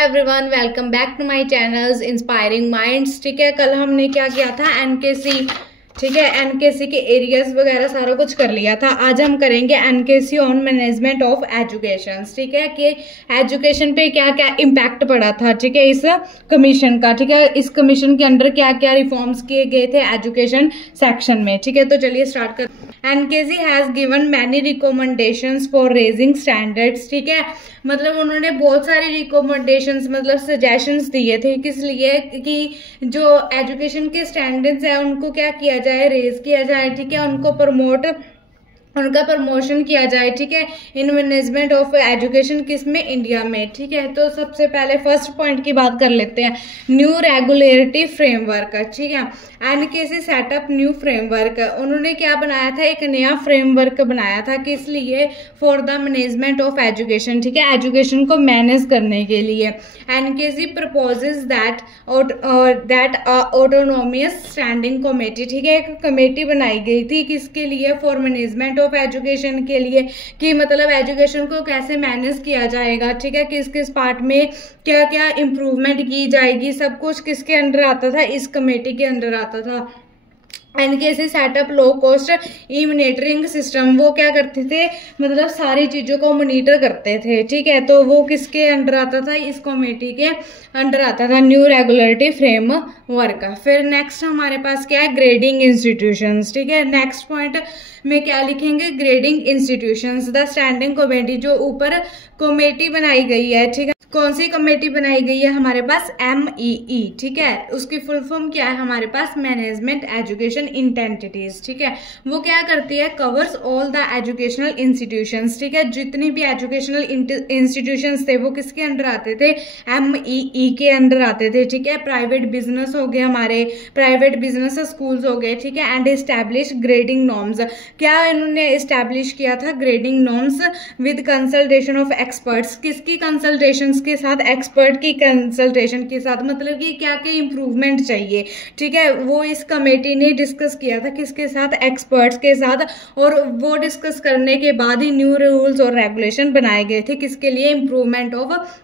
Everyone, welcome back to my channels inspiring minds. ठीक है, कल हमने क्या किया था एनकेसी। ठीक है, एनकेसी के एरियाज वगैरह सारा कुछ कर लिया था। आज हम करेंगे NKC on management of education. ठीक है, कि एजुकेशन पे क्या क्या इम्पैक्ट पड़ा था। ठीक है, इस कमीशन का। ठीक है, इस कमीशन के अंडर क्या क्या रिफॉर्म्स किए गए थे एजुकेशन सेक्शन में। ठीक है, तो चलिए स्टार्ट कर। NKC has given many recommendations for raising standards. ठीक है, मतलब उन्होंने बहुत सारी रिकमेंडेशंस मतलब सजेशंस दिए थे, किस लिए कि जो एजुकेशन के स्टैंडर्ड्स है उनको क्या किया जाए, रेज किया जाए। ठीक है, उनका प्रमोशन किया जाए। ठीक है, इन मैनेजमेंट ऑफ एजुकेशन किस में, इंडिया में। ठीक है, तो सबसे पहले फर्स्ट पॉइंट की बात कर लेते हैं, न्यू रेगुलेटरी फ्रेमवर्क। ठीक है, एनकेसी सेटअप न्यू फ्रेमवर्क। उन्होंने क्या बनाया था, एक नया फ्रेमवर्क बनाया था, किस लिए, for the management of education. ठीक है, एजुकेशन को मैनेज करने के लिए। NKC proposes that autonomous standing committee. ठीक है, एक कमेटी बनाई गई थी, किसके लिए, फॉर मैनेजमेंट ऑफ एजुकेशन के लिए, कि मतलब एजुकेशन को कैसे मैनेज किया जाएगा। ठीक है, किस किस पार्ट में क्या क्या इम्प्रूवमेंट की जाएगी, सब कुछ किसके अंडर आता था, इस कमेटी के अंडर आता था। एनकेसी सेटअप लो कॉस्ट ई मॉनिटरिंग सिस्टम। वो क्या करते थे, मतलब सारी चीजों को मॉनिटर करते थे। ठीक है, तो वो किसके अंडर आता था, इस कमेटी के अंडर आता था, न्यू रेगुलेटरी फ्रेमवर्क। फिर नेक्स्ट हमारे पास क्या है, ग्रेडिंग इंस्टीट्यूशंस। ठीक है, नेक्स्ट पॉइंट में क्या लिखेंगे, grading institutions. The standing committee, जो ऊपर कमेटी बनाई गई है। ठीक है, कौन सी कमेटी बनाई गई है हमारे पास, MEE। ठीक है, उसकी फुल फॉर्म क्या है हमारे पास, मैनेजमेंट एजुकेशन इंटेंटिटीज। ठीक है, वो क्या करती है, covers all the educational institutions. ठीक है, जितनी भी एजुकेशनल इंस्टीट्यूशंस थे वो किसके अंडर आते थे, MEE के अंडर आते थे। ठीक है, प्राइवेट बिजनेस हो गए, हमारे प्राइवेट बिजनेस स्कूल्स हो गए। ठीक है, एंड एस्टैब्लिश ग्रेडिंग नॉर्म्स। क्या इन्होंने एस्टैब्लिश किया था, grading norms with consultation of experts. किसकी कंसल्टेशन के साथ, एक्सपर्ट की कंसल्टेशन के साथ, मतलब कि क्या क्या इंप्रूवमेंट चाहिए। ठीक है, वो इस कमेटी ने डिस्कस किया था, किसके साथ, एक्सपर्ट्स के साथ। और वो डिस्कस करने के बाद ही न्यू रूल्स और रेगुलेशन बनाए गए थे, किसके लिए, इंप्रूवमेंट ऑफ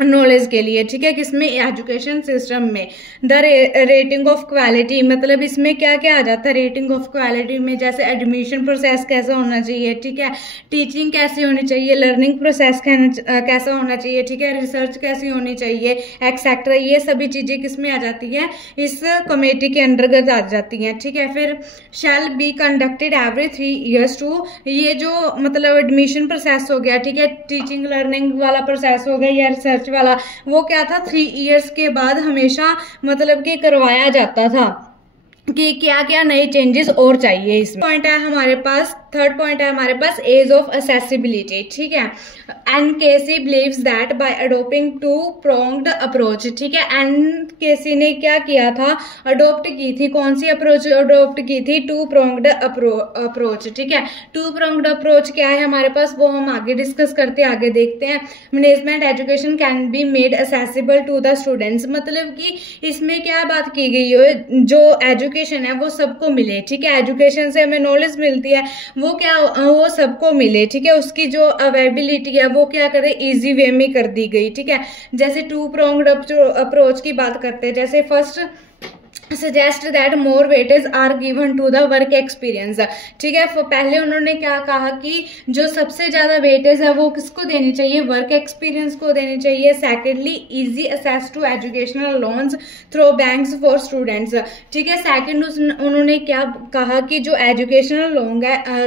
नॉलेज के लिए। ठीक है, किसमें, एजुकेशन सिस्टम में। द रेटिंग ऑफ क्वालिटी, मतलब इसमें क्या क्या आ जाता है रेटिंग ऑफ क्वालिटी में, जैसे एडमिशन प्रोसेस कैसा होना चाहिए। ठीक है, टीचिंग कैसी होनी चाहिए, लर्निंग प्रोसेस कैसा होना चाहिए। ठीक है, रिसर्च कैसी होनी चाहिए, एक्सेट्रा। ये सभी चीजें किसमें आ जाती है, इस कमेटी के अंतर्गत आ जाती हैं। ठीक है, फिर shall be conducted every 3 years too, ये जो मतलब एडमिशन प्रोसेस हो गया। ठीक है, टीचिंग लर्निंग वाला प्रोसेस हो गया या रिसर्च वाला, वो क्या था, 3 years के बाद हमेशा मतलब कि करवाया जाता था, कि क्या क्या नए चेंजेस और चाहिए। इसमें पॉइंट है हमारे पास, थर्ड पॉइंट है हमारे पास, एज ऑफ असेसिबिलिटी। ठीक है, NKC believes that by adopting two pronged approach. ठीक है, एनकेसी ने क्या किया था, अडोप्ट की थी, कौन सी अप्रोच अडोप्ट की थी, टू प्रोंग्ड अप्रोच। ठीक है, टू प्रोंग्ड अप्रोच क्या है हमारे पास, वो हम आगे डिस्कस करते हैं, आगे देखते हैं। Management education can be made accessible to the students, मतलब कि इसमें क्या बात की गई है, जो एजुकेशन है वो सबको मिले। ठीक है, एजुकेशन से हमें नॉलेज मिलती है, वो क्या, वो सबको मिले। ठीक है, उसकी जो अवेलेबिलिटी है वो क्या करे, इजी वे में कर दी गई। ठीक है, जैसे टू प्रोंग्ड अप्रोच की बात करते हैं, जैसे first suggest that more weightage are given to the work experience. ठीक है, पहले उन्होंने क्या कहा कि जो सबसे ज्यादा वेटेज है वो किसको देनी चाहिए, वर्क एक्सपीरियंस को देनी चाहिए। Secondly, easy access to educational loans through banks for students. ठीक है, सेकेंड उन्होंने क्या कहा कि जो एजुकेशनल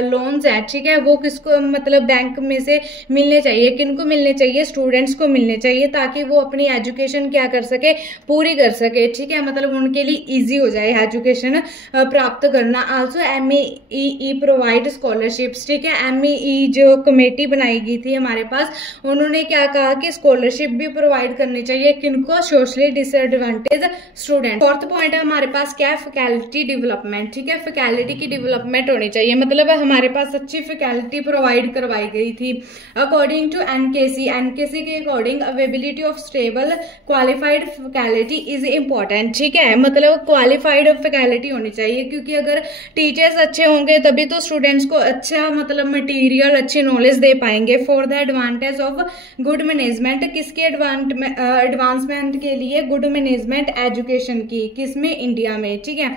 लोन्स है, ठीक है, वो किसको मतलब बैंक में से मिलने चाहिए, किनको मिलने चाहिए, स्टूडेंट्स को मिलने चाहिए, ताकि वो अपनी एजुकेशन क्या कर सके, पूरी कर सके। ठीक है, मतलब उनके लिए इजी हो जाए एजुकेशन प्राप्त करना। Also MEE provide scholarships. ठीक है, MEE जो कमेटी बनाई गई थी हमारे पास, उन्होंने क्या कहा कि स्कॉलरशिप भी प्रोवाइड करनी चाहिए, किनको, socially disadvantage student. Fourth point है हमारे पास क्या है, फैकल्टी डेवलपमेंट। ठीक है, फैकल्टी की डेवलपमेंट होनी चाहिए, मतलब हमारे पास अच्छी फैकल्टी प्रोवाइड करवाई गई थी। अकॉर्डिंग टू एनकेसी के according availability of stable qualified faculty is important. ठीक है, मतलब मतलब क्वालिफाइड फैकल्टी होनी चाहिए, क्योंकि अगर टीचर्स अच्छे होंगे तभी तो स्टूडेंट्स को अच्छा मतलब मटेरियल, अच्छी नॉलेज दे पाएंगे। For the advantage of good management, किसके एडवांसमेंट के लिए? गुड मैनेजमेंट एजुकेशन की, किसमें? इंडिया में, ठीक है।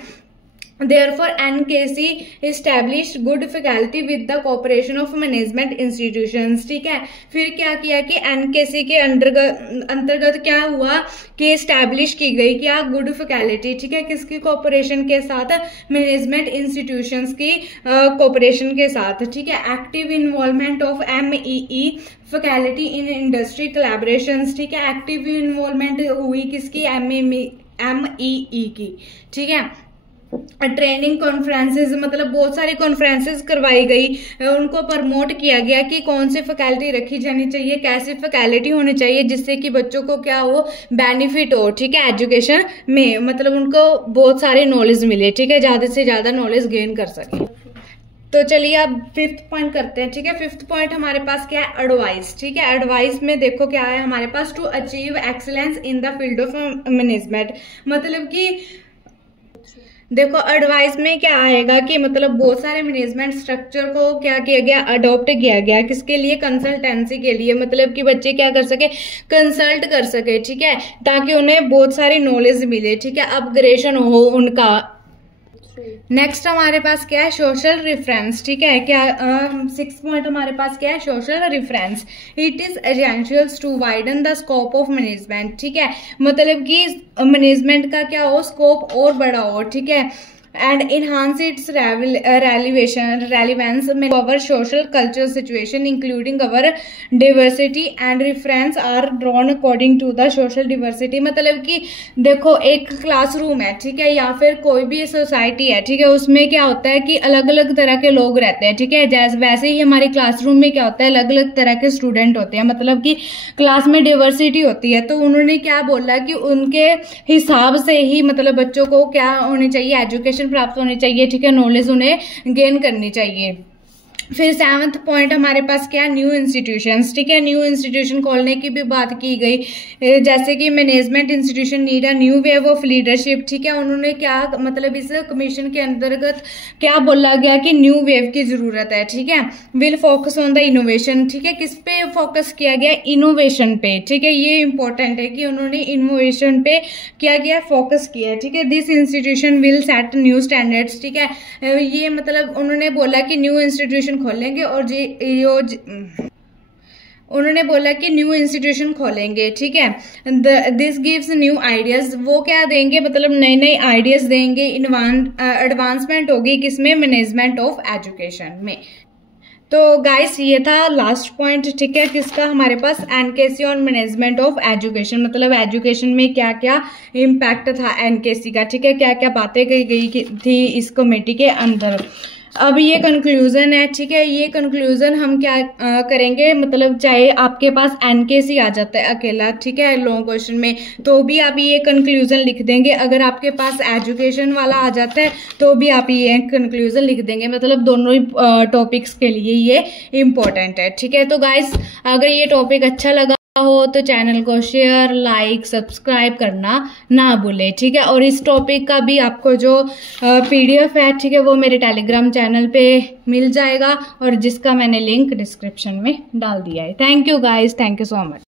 Therefore, NKC established good faculty with the cooperation of management institutions, ठीक है। फिर क्या किया कि NKC के अंतर्गत क्या हुआ कि एस्टैब्लिश की गई क्या? गुड फैकल्टी, ठीक है। किसकी कोऑपरेशन के साथ? मैनेजमेंट इंस्टीट्यूशंस की कोऑपरेशन के साथ, ठीक है। Active involvement of MEE faculty in industry collaborations, ठीक है। एक्टिव इन्वॉल्वमेंट हुई किसकी? MEE की, ठीक है। ट्रेनिंग कॉन्फ्रेंसेस, मतलब बहुत सारी कॉन्फ्रेंसेस करवाई गई, उनको प्रमोट किया गया कि कौन सी फैकल्टी रखी जानी चाहिए, कैसी फैकल्टी होनी चाहिए जिससे कि बच्चों को क्या हो? बेनिफिट हो, ठीक है, एजुकेशन में, मतलब उनको बहुत सारी नॉलेज मिले, ठीक है, ज्यादा से ज्यादा नॉलेज गेन कर सके। तो चलिए अब 5th पॉइंट करते हैं, ठीक है। 5th पॉइंट हमारे पास क्या है? एडवाइस, ठीक है। एडवाइस में देखो क्या है हमारे पास? To achieve excellence in the field of management, मतलब कि देखो एडवाइस में क्या आएगा कि मतलब बहुत सारे मैनेजमेंट स्ट्रक्चर को क्या किया गया? अडॉप्ट किया गया, किसके लिए? कंसल्टेंसी के लिए, मतलब कि बच्चे क्या कर सके? कंसल्ट कर सके, ठीक है, ताकि उन्हें बहुत सारी नॉलेज मिले, ठीक है, अपग्रेडेशन हो उनका। नेक्स्ट हमारे पास क्या है? सोशल रेफरेंस, ठीक है। क्या 6th पॉइंट हमारे पास क्या है? Social reference. It is essential to widen the scope of management, ठीक है, मतलब कि मैनेजमेंट का क्या हो? स्कोप और बड़ा हो, ठीक है। एंड इनहांस इट्स रेलिवेंस में our social cultural situation including our diversity and reference are drawn according to the social diversity, मतलब कि देखो एक क्लासरूम है, ठीक है, या फिर कोई भी सोसाइटी है, ठीक है, उसमें क्या होता है कि अलग अलग तरह के लोग रहते हैं, ठीक है। जैसे वैसे ही हमारे क्लासरूम में क्या होता है? अलग अलग तरह के स्टूडेंट होते हैं, मतलब कि क्लास में डिवर्सिटी होती है। तो उन्होंने क्या बोला कि उनके हिसाब से ही मतलब बच्चों को क्या होनी चाहिए? एजुकेशन प्राप्त होनी चाहिए, ठीक है, नॉलेज उन्हें गेन करनी चाहिए। फिर 7th पॉइंट हमारे पास क्या? न्यू इंस्टीट्यूशंस, ठीक है। न्यू इंस्टीट्यूशन खोलने की भी बात की गई, जैसे कि management institution need a new wave of leadership, ठीक है। उन्होंने क्या मतलब इस कमीशन के अंतर्गत क्या बोला गया कि न्यू वेव की जरूरत है, ठीक है। Will focus on the innovation, ठीक है, किस पे फोकस किया गया? इनोवेशन पे, ठीक है, ये इंपॉर्टेंट है कि उन्होंने इनोवेशन पे क्या किया? फोकस किया है, ठीक है। This institution will set new standards, ठीक है, ये मतलब उन्होंने बोला कि न्यू इंस्टीट्यूशन खोलेंगे और उन्होंने बोला कि न्यू इंस्टीट्यूशन खोलेंगे, ठीक है। दिस गिव्स न्यू आइडियाज, वो क्या देंगे? मतलब नए नए आइडियाज देंगे, एडवांसमेंट होगी किसमें? मैनेजमेंट ऑफ एजुकेशन में। तो गाइस ये था लास्ट पॉइंट, ठीक है, किसका? हमारे पास NKC on management of education, मतलब एजुकेशन में क्या क्या इम्पैक्ट था एनकेसी का, ठीक है, क्या क्या बातें कही गई थी इस कमेटी के अंदर। अब ये कंक्लूजन है, ठीक है, ये कंक्लूजन हम क्या करेंगे? मतलब चाहे आपके पास एनकेसी आ जाता है अकेला, ठीक है, लॉन्ग क्वेश्चन में, तो भी आप ये कंक्लूजन लिख देंगे। अगर आपके पास एजुकेशन वाला आ जाता है तो भी आप ये कंक्लूजन लिख देंगे, मतलब दोनों ही टॉपिक्स के लिए ये इम्पोर्टेंट है, ठीक है। तो गाइस अगर ये टॉपिक अच्छा लगा हो तो चैनल को शेयर, लाइक, सब्सक्राइब करना ना भूले, ठीक है। और इस टॉपिक का भी आपको जो PDF है, ठीक है, वो मेरे टेलीग्राम चैनल पे मिल जाएगा और जिसका मैंने लिंक डिस्क्रिप्शन में डाल दिया है। Thank you guys, thank you so much.